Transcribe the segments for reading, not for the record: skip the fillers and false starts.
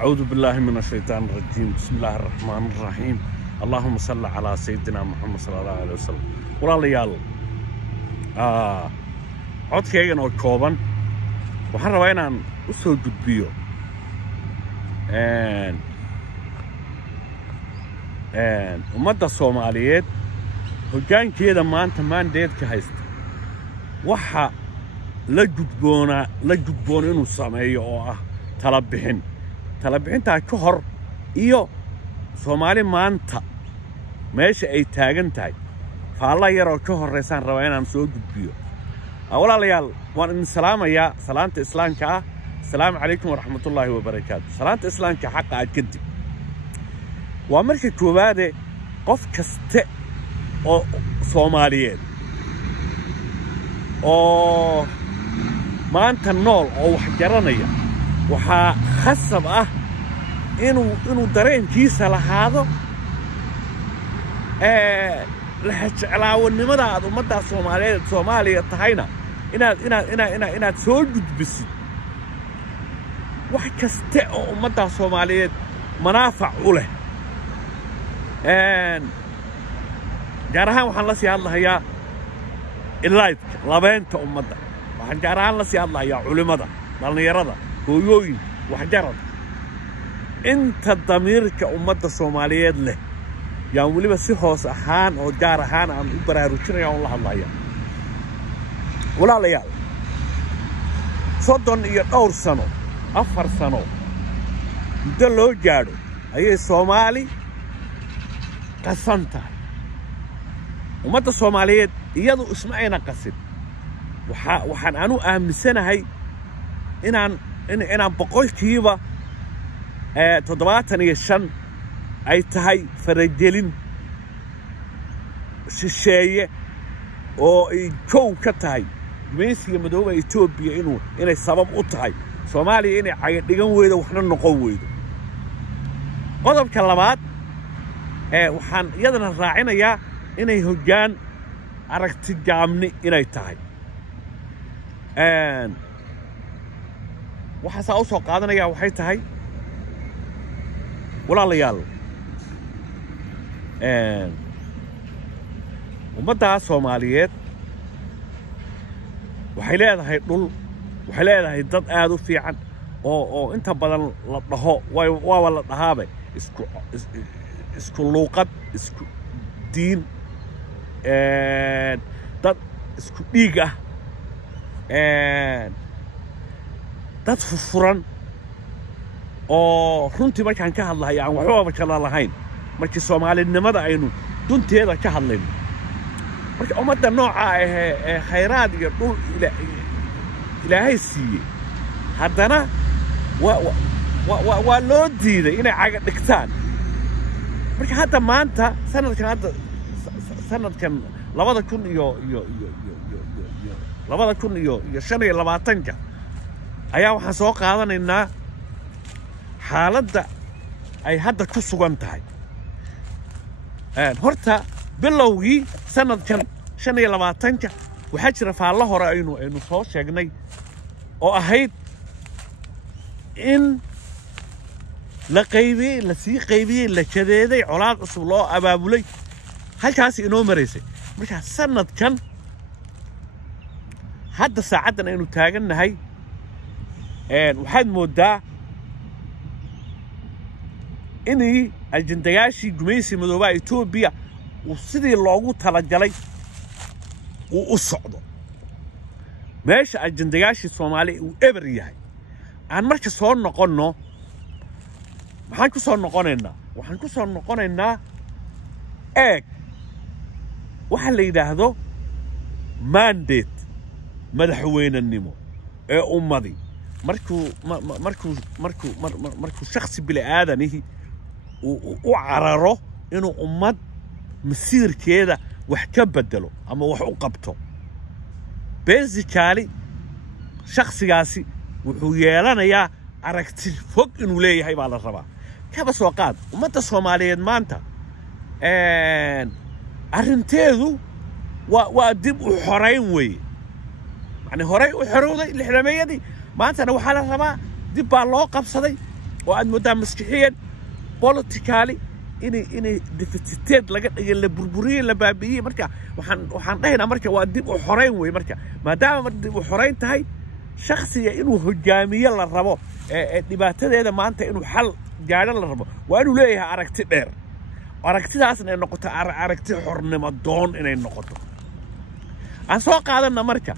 أعوذ بالله من الشيطان الرجيم. بسم الله الرحمن الرحيم. اللهم صل على سيدنا محمد صلى الله عليه وسلم. walaalyaal codkaygan oo kooban waxaan rabaa inaan u soo gudbiyo ummadda Soomaaliyeed hoggaankeeda maanta mandateeka haysta waxa la gudboon inuu sameeyo oo ah tala bixinta ka hor iyo Soomaali maanta meesha ay taagan tahay faalla yar oo ka horeysaan rabaa inaan soo gudbiyo. walaalyaal waan idin salaamayaa salaanta islaamka ah. Assalaamu calaykum waraxmatullaahi wabarakaatuh. salaanta islaamka xaqa ah kadib waa markii koowaad qof kaste oo Soomaaliyeed oo maanta nool oo wax garanaya waxaa khasab ah inuu dareenkiisa lahaado la jeclaawanimada aad ummadda Soomaaliyeed Soomaaliya tahayna inaad soo gudbisid wax kaste oo ummadda Soomaaliyeed manaafac u leh. gaar ahaan waxaan la sii hadlahayaa ilaydka labeenta ummadda. waxaan gaar ahaan la sii hadlahayaa culimada dhalinyarada hooyooyin waxjarad inta damiirka ummadda Soomaaliyeed leh yaan weliba si hoos ahaan oo gaar ahaan aan u baraarujinaya oo la hadlaya. walaalayaal 32 sano 4 sano inta loo gaadho ayay Soomaali qasan tahay. ummadda Soomaaliyeed iyadu isma ayna qasin. waxaan aanu aaminsanahay inaan boqolkiiba 75 ay tahay faragelin shisheeye oo ay kow ka tahay gumaysiga madooba Itoobiya inay sabab u tahay Soomaaliya inay caga dhigan weydo waxna noqon weydo. qodobka labaad waxaan iyadana raacinayaa inay hoggaan aragti gaabni inay tahay. waxaa u soo qaadanaya waxay tahay walaalayaal ummadda Soomaaliyeed waxay leedahay dhul, waxay leedahay dad aad u fiican oo inta badan la dhaho waa la dhahaabay isku luuqad isku diin dad isku dhiig ah dad furan oo runtii markaan ka hadlayo aan waxba kala lahayn markii Soomaalinimada aynu dunteeda ka hadlayno. marka ummadda nooca ee khayraad iyo dhul Ilaahay siiyey haddana waa loo diiday inay caga dhigtaan. marka hadda maanta sanadkan 2025 ayaa waxaan soo qaadanaynaa xaaladda ay hadda ku sugan tahay. horta bilowgii sanadkan 25 waxaa jira faallo hore aynu soo sheegnay oo ahayd in la sii qaybiyey la jadeeday colaad cusub loo abaabulay halkaas inoo maraysay. markaa sanadkan hadda saacaddan aynu taagannahay waxaad moodaa inay ajendayaashii gumaysi madoobaha Itoobiya uu sidii loogu talagalay uu u socdo meesha ajendayaashii Soomaali uu eber yahay. aan marka soo noqonno waxaan ku soo noqonaynaa waxa la yiraahdo mandate madaxweynenimo ee ummadi markuu shakhsi bili aadanihi u cararo inuu ummad masiirkeeda wax ka bedelo ama wax u qabto. basically shakhsigaasi wuxuu yeelanayaa aragti fog inuu leeyahay baa la rabaa. kaba soo qaad ummadda Soomaaliyeed maanta arrinteedu waa dib u xoreyn weeye. يعني هراي وحرودي الحلمية دي ما أنت أنا وحلا رما دي بالله قبصدي وأن مدام مسكحيا بوليتيكالي إني ديفيسيتات لقى اللي بربورية اللي بابية مركا وحن هنا مركا وأديب وحرين وي مركا ما دام أديب وحرين تهاي شخصية إنه هجامية للربو دبعتها هذا ما أنت إنه حل جانا للربو وأنه ليه عرقت بير عرقت ناس إن النقطة عرقت حرن مدون إن النقطة أسوق هذا النمركا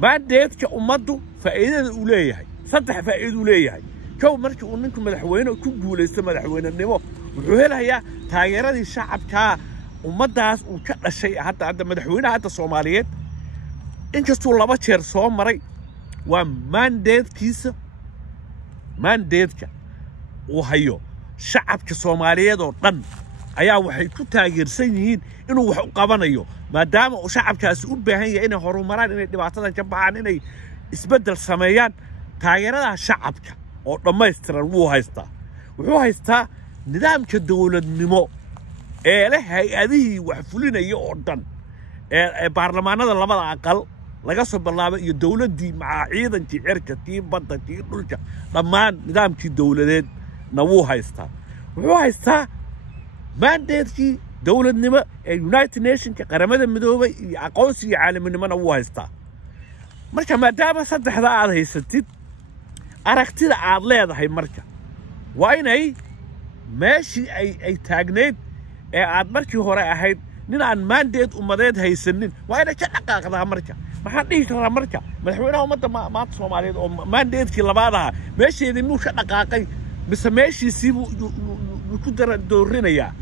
ما ديت كأمده فائدة أوليه صدق فائدة أوليه كو مركا ونكم مدحوينه كوجو ليس مدحوينه النمو وحولها هي تغييرات الشعب كا ومدهاس وكل الشيء حتى عند مدحوينه حتى الصوماليات inkastoo laba jeer soo maray waa mandateedka uu hayo shacabka Soomaaliyeed oo dhan ayaa waxay ku taageersan yihiin inuu wax u qabanayo maadaama uu shacabkaasi u baahan yahay inay horumaraan inay dhibaatadan ka baxaan inay isbedel sameeyaan taageerada shacabka oo dhammaystiran wuxuu haystaa nidaamka dawladnimo ee leh hay'adihii wax fulinaya oo dhan ee baarlamaanada labada aqal laga soo bilaabay iyo dawladii ciidankii cirka tii badda tii dhulka dhammaan nidaamkii dawladeed wuu haystaa mandatekii dawladnimo ee United Nations qaramada midoobay iyo aqoonsiga caalaminnimada wuu haystaa marka maadaama saddexda aad haysatid aragtida aad leedahay marka waa inay meeshii ay taagneed ee aad markii hore ahayd nin aan mandate umadeed haysanin waa inay ka dhaqaaqdaa marka maxaan dhihi karaa marka madaxweynaha ummadda maanta Soomaaliyeed oo mandatekii labaad ahaa meesheedii muu ka dhaqaaqay mise meeshiisii buu ku doorinaya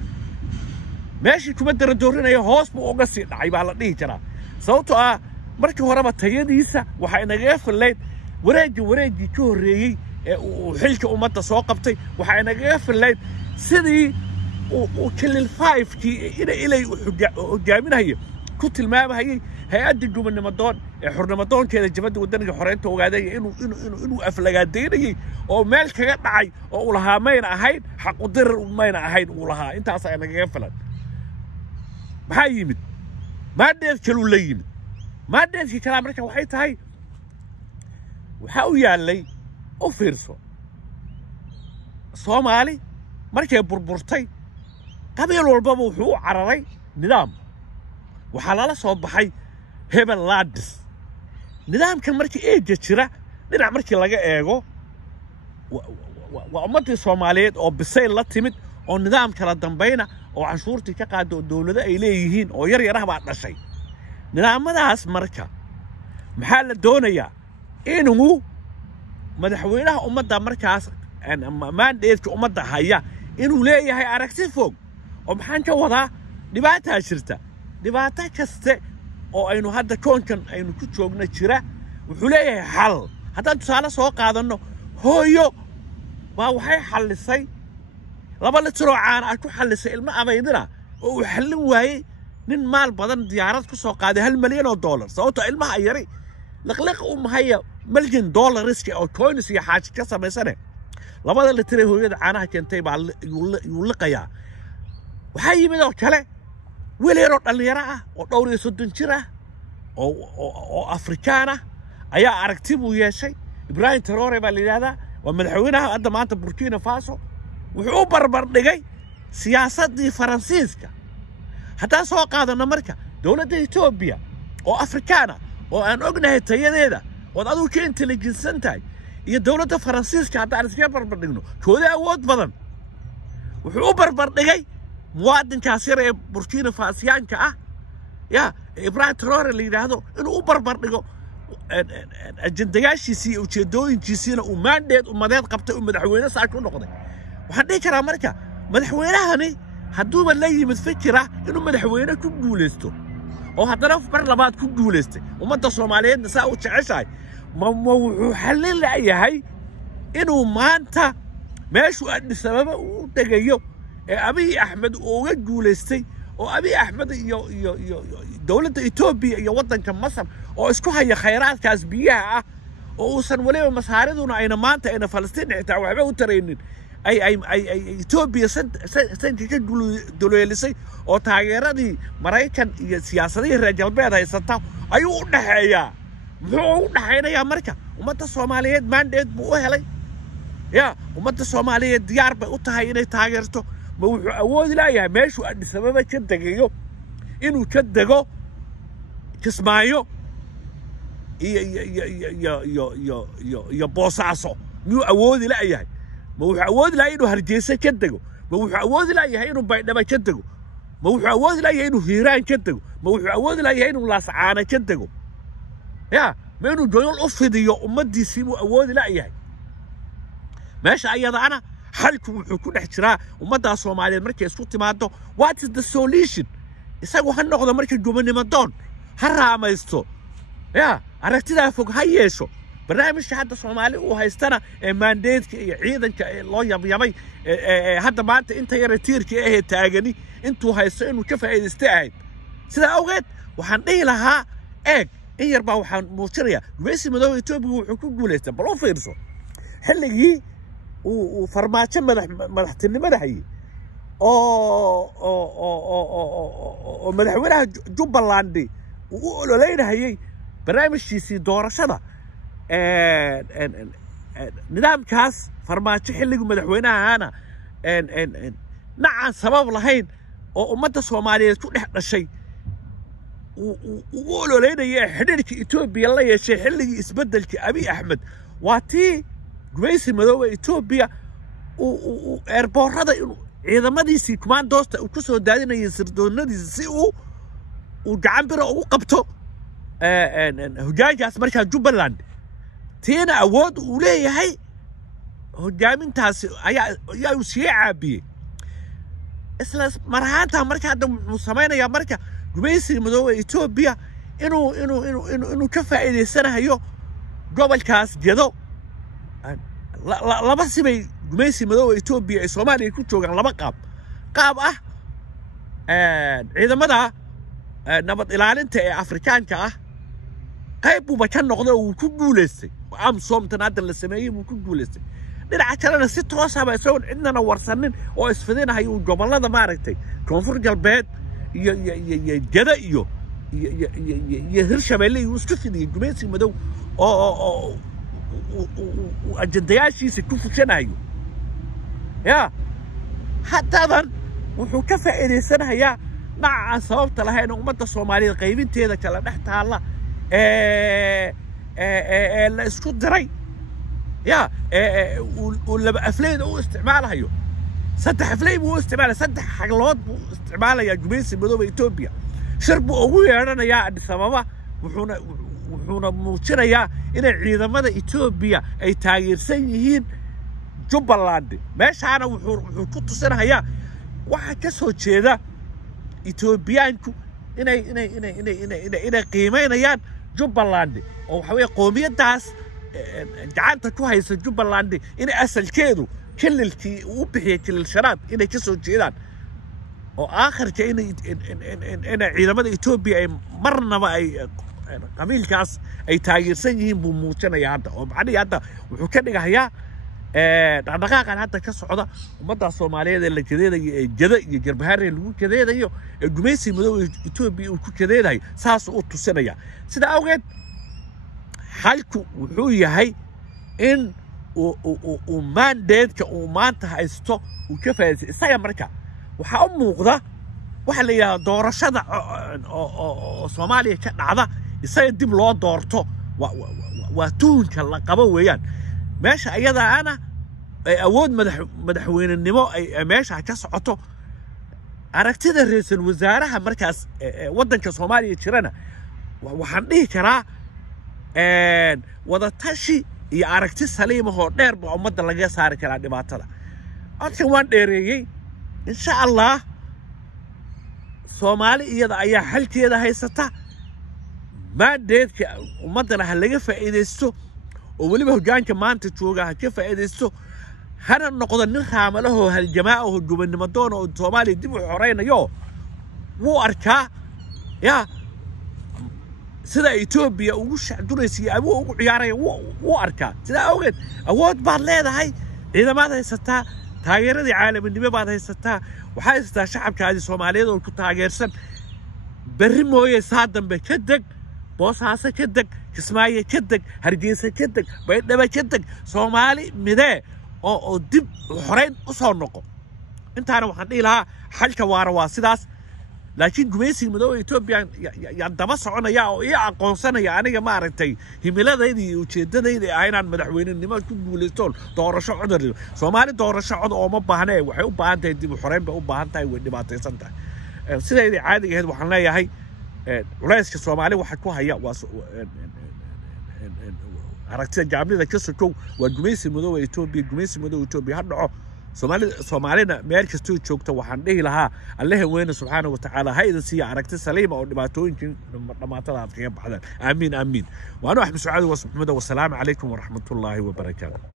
meeshii kuma doorinaya hoos buu uga sii dhacay baa la dhihi karaa sababtoo ah markii horeba tayadiisa waxa inaga filayd wareegii ka horreeyay ee uu xilka ummadda soo qabtay waxa inaga filayd sidii وكل 5 كي إلى هجامينها كنت الماء هي هيئة الجمهورية مدون حرنا مدون كذا جبت ودنا حريته وقاعدين إنه أفلقادين أو مال كجت معي أو لها مين أهين حق ضر مين أهين ولها أنت أصلا أنا جافلا بهاي يمد ما أدري كلو لين ما أدري كلام رك وحيت هاي وحاول ياللي أوفيرسو صومالي مركب بربرتي قبل والبابا وحو عرري نظام وحلاله صوبحي هبل لادس نظام كان مركي جيرا دينا مركي لاغا ايغو وامتي Soomaaliyeed oo bisay la timid oo nidaam kala dambayna oo canshuurtii ka qaado dawladda ay leeyihiin oo yar baa dhashay nidaamadaas marka maxaa la doonayaa inuu madaxweynaha ummadda markaas mandateeka ummadda haya inuu leeyahay aragti fog oo maxaan ka wadaa dhibaato kaste oo aynu hadda koonkan aynu ku joogna jira wuxuu leeyahay xal haddaan tusaale soo qaadano hooyo waa waxay xallisay 2 litir oo caan ah ku xallisay ilmo abaydina oo uu xallin waayay nin maal badan diyaarad ku soo qaaday $1 milyan sababtoo ilmaha yari laqlaq mahaya $1 milyan oo coins iyo xaaji ka samaysane 2 litir ee hooyada caanaha keentay baa yuu liqayaa waxaa yimid oo kale wiil yar oo dhalinyaro ah oo dhowr iyo 30 jir ah oo Afrikaan ah ayaa aragti buu yeeshay Ibrahim Traoré baa la yiraahdaa waa madaxweynaha hadda maanta Burkina Faso wuxuu u barbar dhigay siyaasadii Faransiiska hatta soo qaadana marka dawladda Ethiopia oo Afrikaan ah oo aan ognahay tayadeeda oo adigu ka intelligence tahay iyo dawladda Faransiiska hadda aan iska barbar dhigno kooda awood badan wuxuu u barbar dhigay muwaadinkaas yar ee Burkina Faso-yaanka ah ya Ibrahim Traoré la yiraahdo inuu u barbar dhigo ajendayaashiisii iyo ujeedooyinkiisina uu mandate umadeed qabtay oo madaxweyne saak u noqday waxaan dhihi karaa marka madaxweynahani hadduuba la yimid fikira inuu madaxweyne ku guuleysto oo haddana bar labaad ku guuleystay ummadda Soomaaliyeedna saa u jeceshahay ma wuxuu xalin layahay inuu maanta meeshu Addis Ababa u tagayo ee Abiy Ahmed uga guuleystay oo Abiy Ahmed iyo dawladda Ethiopia iyo wadanka Masar oo isku haya khayraadkaas biyaha ah oo uusan waliba masaariduna ayna maanta ayna Falastiin xitaa waxba u taraynin ay Ethiopia sanka duleelisay oo taageeradii Mareykan iyo siyaasadihii reer galbeed haysata ayuu u dhaxeeyaa muxuu u dhaxaynayaa marka ummadda Soomaaliyeed mandate buu u helay يا ومدة الصومالية ديار بقطها إني تاجرته ما هو أود لا يا ماشي وأدي سببه كده جيو إنه كده جو تسمعيه يا بوسعصو مو أود لا يا ما هو أود لا إنه هرجيسة كده جو ما هو أود لا يا إنه بينما كده جو ما هو أود لا يا إنه هيران كده جو ما هو أود لا يا إنه لاسعانة كده جو يا ما إنه جيول أفضي يا أمدي سيمو أود لا يا ماشي أيضا أنا حالكم وحكون احتراء ومدى الصوماليين مركز صوتي مادو what is the solution يساقوا هنقضى مركز جومني مدون هرها ما يستو يا أركتدا فوق هايشو برنامج شهادة الصومالي وهايستنا مانديت عيدا الله يبي هذا ما أنت يرتير كأيه تاجني أنتوا هايستين وكيف هيستعين سيدا أوقات وحنقي لها إيه يربا وحن موتريا ويسي مدو يتوب وحكون جوليستا بلو فيرسو حلقي وفرماتش مدحتني مدحي او مدحوينها جوبلاندي وقولوا لينا هي برنامجيسي doorashada nidaamkaas farmaajo xilligu madaxweynaha nacaan sabab lahayn oo ummadda Soomaaliyeed ku dhex dhashay uu ololeynaya xidhiidhka Itoobiya la yeeshay xilligii isbedelkii Abiy Ahmed waatii gumaysi madowga Itoobiya uu airportada ciidamadiisii commandoosta uu ku soo daadinayay sirdoonadiisa si uu gacan biro ugu qabto hoggaankaas markaa Jubbaland tiina awood uu leeyahay hoggaamintaasi ayaa uu sii caabiyey isla marhaanta markaa hadda uu samaynayaa marka gumaysiga madowga Itoobiya inuu ka faa'iideysanayo gobolkaas Gedo laba sibay gumaysi madowga Itoobiya ay Soomaaliya ku joogan laba qaab ah ciidamada nabad ilaalinta ee Afrikaanka ah qayb uu ka noqdo uu ku guuleystay amsoomtan hadda la sameeyay uu ku guuleystay dhinaca kalena si toos ah bay soo cidnana warsanin oo isfidinahay uu gobolada maaragtay koonfur galbeed iyo Gedo iyo Hirshabeelle uu isku fidiyay gumaysi madow oo ajandayaashiisa ku fushanayo ya hadadan wuxuu ka faa'iideysanayaa nacaan sababta lahayn ummadda Soomaaliyeed qaybinteeda kala dhex taala la isku diray ya laba afleed oo isticmaalayo saddex afleed buu isticmaalay saddex xaglood buu isticmaalaya gumaysi madowga Itoobiya shirbu ugu yeedhanaya Addis Ababa wuxuuna muujinayaa in ciidamada Itoobiya ay taageersan yihiin Jubbaland meeshaana wuxuu ku tusinayaa waxa ka soo jeeda Itoobiyaanku inay qiimeynayaan Jubbaland oo waxa weeye qoomiyadaas gacanta ku haysa Jubbaland in asalkeedu kililkii uu bixiyay kilil sharaad inay ka soo jeedaan oo aakhirka in ciidamada Itoobiya ay marnaba ay qabiilkaas ay taageersan yihiin buu muujinayaa hadda oo macnaheedu hadda wuxuu ka dhigayaa dhaqdhaqaaqan hadda ka socda ummadda Soomaaliyeed ee la kadeedayo ee Gedo iyo Garbaharre lagu kadeedayo ee gumaysi madowga Itoobiya uu ku kadeedayo saas uu tusinaya sida awgeed halku wuxuu yahay in uu mandate-ka uu maanta haysto uu ka faa'iideeyo isaga marka waxa u muuqda waxa la yiraahdo doorashada oo Soomaaliya ka dhacda isaga dib loo doorto waa tuunka la qabo weeyaan meesha ayada ana ay awood madaxweynenimo ay meesha ka socoto aragtida ra'iisul wasaaraha markaas wadanka Soomaaliya jirana waxaan dhihi karaa wada tashi iyo aragti saliim oo dheer baa ummadda laga saari karaa dhibaatada halkan waan dheereeyay insha Allah Soomaali iyada ayaa xalkeeda haysata mandate-ka ummadana laga faa'iideysto oo waliba hoggaanka maanta jooga ka faa'iideysto hana noqdo nin raamalaho hal jamaa oo gobonimo doon oo Soomaaliya dib u xoreynayo wuu arkaa ya sida Itoobiya ugu shacduraysiyo abu ugu ciyaaray wuu arkaa sida awgeed awood baad leedahay ciidamada haysataa taageeradii caalamiinimo baad haysataa waxa haysataa shacabkaadi Soomaaliyeed oo ku taageersan berri mooyee saa dambe ka deg boosaaso ka deg Kismaayo ka deg Hargeysa ka deg Baydhabo ka deg Soomaali midee oo dib xoreyn u soo noqo intaana waxaan dhihi lahaa xalka waara waa sidaas laakiin gumaysiga madowga Ethiopia yaa daba soconaya oo ii aqoonsanaya aniga maaragtay himiladayda iyo ujeedadayda ah inaan madaxweynenimo ku guuleysto doorasho codar Soomaali doorasho cod oo ma baahnaa waxay u baahan tahay dib u xoreyn bay u baahan tahay way dhibaataysan tahay sideedii caadiga ahayd waxaan leeyahay culayska Soomaali waxa ku haya waa aragtida jaamlida ka sokow waa gumaysiga madowga Ethiopia ha dhaco Soomaalina meel kasta oo joogta waxaan dhihi lahaa Allah weyn subhanahu wa ta'ala hayda si aragti saliima oo dhibaatooyinka dhamaatada aad kaga baxdaan amiin waana wax Maxamed wa salaamu alaykum wa rahmatullahi wa barakaatuh